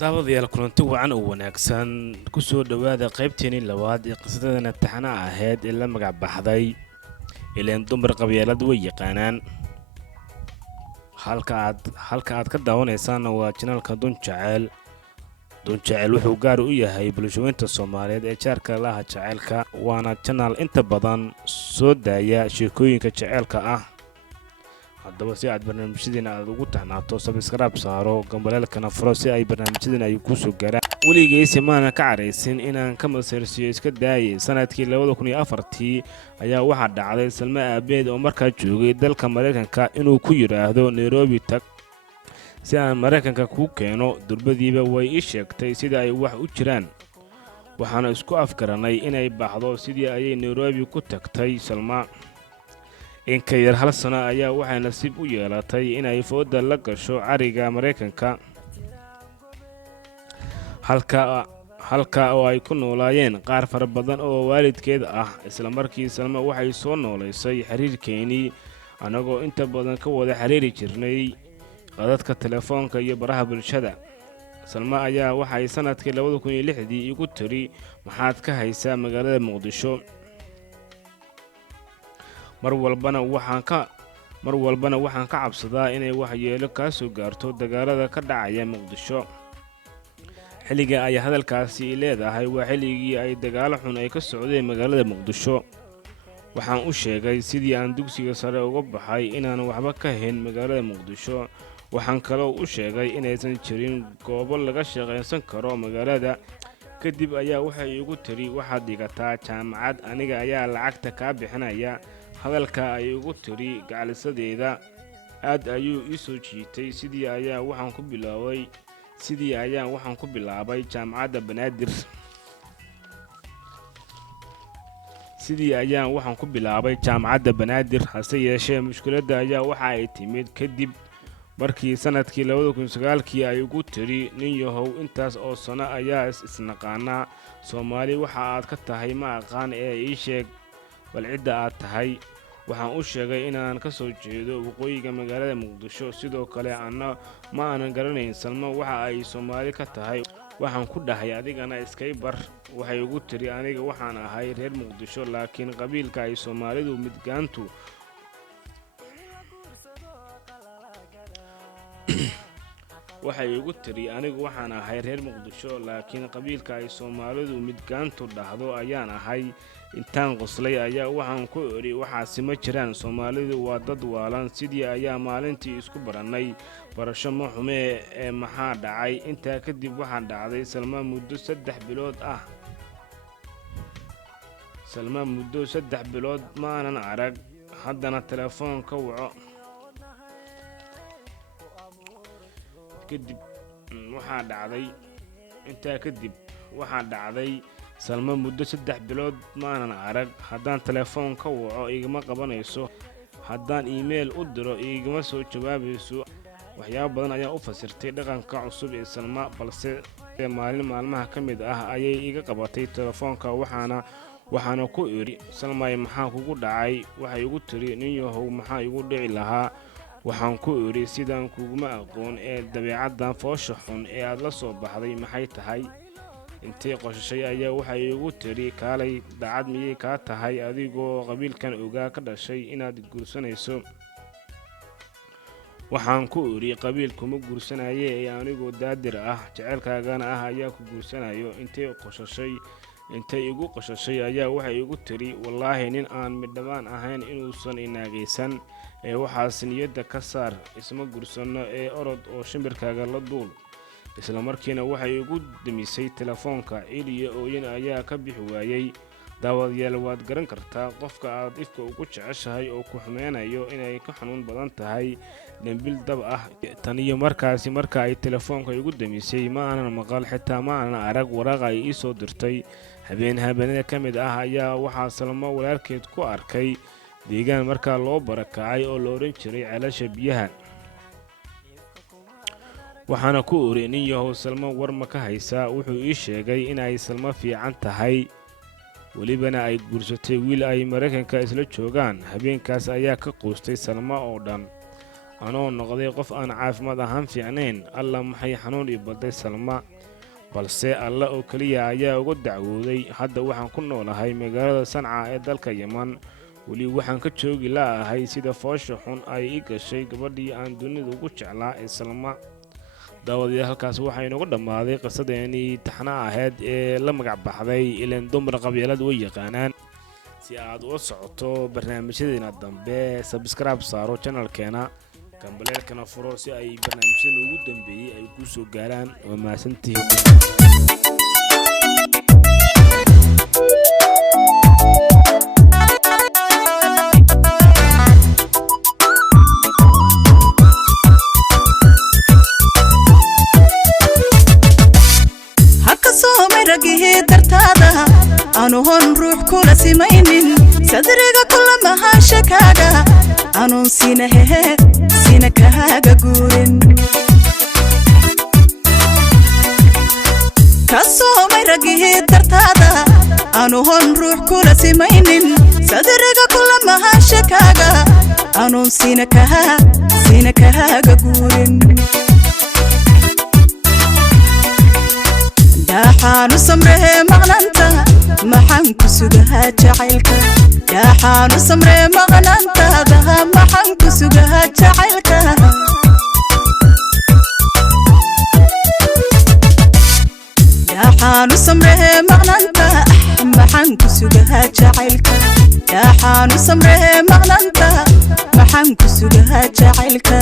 daawadayaal kulanti wacan oo wanaagsan ku soo dhawaada qaybteeni labaad ee qisadana taxanaha ahayd ee la magac baxday ileen dumar qabyaalad way yaqaanaan halka aad ka daawanaysaan waa channelka Dun Jacayl wuxuu gaar u yahay bulshooyinka Soomaaliyeed ee jaarka laha jacaylka waana channel inta badan soo daaya sheekooyinka jacaylka ah haddaba si aad barnaamijyadina aad ugu taxnaato subscribe saaro gambaleelkana furo si ay barnaamijyadina ay ku soo gaaraan weligeys maana ka careysin inaan ka masirsiyo iska daayay sanadkii 2004 ayaa waxa dhacday Salma Aabeed oo markaa joogay dalka Mareykanka inuu ku yiraahdo Nairobi tag si aan Mareykanka ku keeno durbadiiba way ii sheegtay sida ay wax u jiraan waxaana isku afgaranay inay baxdo sidii ay Nairobi ku tagtay Salma in ka yar hal sano ayaa waxay nasiib u yeelatay inay fooda la gasho ariga Mareykanka halka oo ay ku noolaayeen qaar fara badan oo waalidkeed ah isla markii Salma waxay soo nooleysay xiriirkeeni anagoo inta badan ka wada xiriiri jirnay qadadka telefoonka iyo baraha bulshada Salma ayaa waxay sanadkii 2006 igu tiri maxaad ka haysaa magaalada Muqdisho mar walbana waxaan ka cabsadaa inay waxyeelo ka soo gaarto dagaalada ka dhacaya Muqdisho xilliga ay hadalkaasi leedahay waa xilligii ay dagaal xun ay ka socdeen magaalada Muqdisho waxaan u sheegay sidii aan dugsiga sare uga baxay inaan waxba ka hayn magaalada Muqdisho waxaan kaloo u sheegay inaysan jirin goobo laga shaqeysan karo magaalada kadib ayaa waxay igu tiri waxaad dhigataa jaamacad aniga ayaa lacagta ka bixinaya hadalka ay ugu tiri gacalisadeeda aad ayuu ii soo jiitay sidii ayaan waxaan ku bilaabay jaamacadda Banaadir hase yeeshee mushkiladda ayaa waxa ay timid kadib markii sanadkii 2009 ay ugu tiri nin yahow intaas oo sano ayaa isnaqaana Soomaali waxa aad ka tahay ma aqaan ee ii sheeg bal cidda aad tahay waxaan u sheegay inaan ka soo jeedo waqooyiga magaalada Muqdisho sidoo kale ma aanan garanayn Salma waxa ay Soomaali ka tahay waxaan ku dhahay adigana iskay bar waxay ugu tiri aniga waxaan ahay reer Muqdisho laakiin qabiilka ay Soomaalidu midgaantu waxay ugu tiri anigu waxaan ahay reer Muqdisho laakiin qabiilka ay Soomaalidu midgaantu dhahdo ayaan ahay intaan qoslay ayaa waxaan ku iri waxaasi ma jiraan Soomaalidu waa dad waalan sidii ayaa maalintii isku baranay barasho ma xume ee maxaa dhacay intaa kadib waxaan dhacday Salma muddo 3 bilood ma aanan arag haddana telefoon ka waco kadib waxaa dhacday Salma muddo 3 bilood ma aanan arag haddaan telefoon ka waco igama qabanayso haddaan email u diro igama soo jawaabayso waxyaabo badan ayaa u fasirtay dhaqanka cusub ee Salma balse maalmaha ka mid ah ayay iga qabatay telefoonka waxaana ku iri Salma maxaa kugu dhacay waxay ugu tiri nin yahow maxaa igu dhici lahaa waxaan ku iri sidaan kuguma aqoon ee dabeecaddan foosha xun ee aad la soo baxday maxay tahay intee qoshashay ayaa waxay igu tiri kaalay daacad miyay ka tahay adigoo qabiilkan ogaa ka dhashay inaad guursanayso waxaan ku iri qabiil kuma guursanaye ee anigoo daadir ah jaceelkaagana ah ayaa ku guursanayo intee igu qoshashay ayaa waxay igu tiri wallaahi nin aan midhamaan ahayn inuusan inaagaysan ee waxaas niyadda ka saar isma guursano ee orod oo shimbirkaaga la duul isla markiina waxay ugu demisay telefoonka iliya ooyin ayaa ka bixi waayay. daawadayaal waad garan kartaa qofka aad ifka ugu jeceshahay oo ku xumeenayo inay ka xanuun badan tahay dambil dab ah. tan iyo markaasi marka ay telefoonka ugu demisay ma aanan maqal xitaa ma aanan arag waraaq ay ii soo dirtay. habeenada ka mid ah ayaa waxaa Salma walaalkeed ku arkay deegaan markaa loo barakacay oo la oran jiray ceelasha biyaha. waxaana ku uri nin yahow Salma war ma ka haysaa. wuxuu ii sheegay in ay Salma fiican tahay walibana ay guursatay wiil ay Mareykanka isla joogaan. habeenkaas ayaa ka quustay Salma oo dhan anoo noqday qof aan caafimaad ahaan fiicnayn. alla maxay xanuun ii baday Salma, balse alla oo kaliya ayaa uga dacwooday. hadda waxaan ku noolahay magaalada Sanca ee dalka Yemen. weli waxaan ka joogi laahay sida foosha xun ay ii gashay gabadhii aan dunida ugu jeclaa ee Salma. daawadayaal halkaas waxaa inoogu dhammaaday qisadeenii taxna ahayd ee la magac baxday ileen dumar qabyaalad way yaqaanaan. si aad u socoto barnaamijyadeena dambe subscribe saaro channelkeena gambaleelkana furo si ay barnaamijyada ugu dambeeyay ay ku soo gaaraan. waa mahadsantihiin. أنا هون روح كل سمين صدرك كل ما هاشكاga أنا سينه سينك هاجا جورن كسو ما يرجيه ترتادا أنا هون روح كل سمين صدرك كل ما هاشكاga أنا سينك هاجا جورن داحانو سمره مغنانتا maxaan ku sugahaa jacaylka. daaxaanu samree maqnaantaada maxaan ku sugahaa jacaylka. daaxaanu samree maqnaanta maxaan ku sugahaa jacaylka. daaxaanu samree maqnaanta maxaan ku sugahaa jacaylka.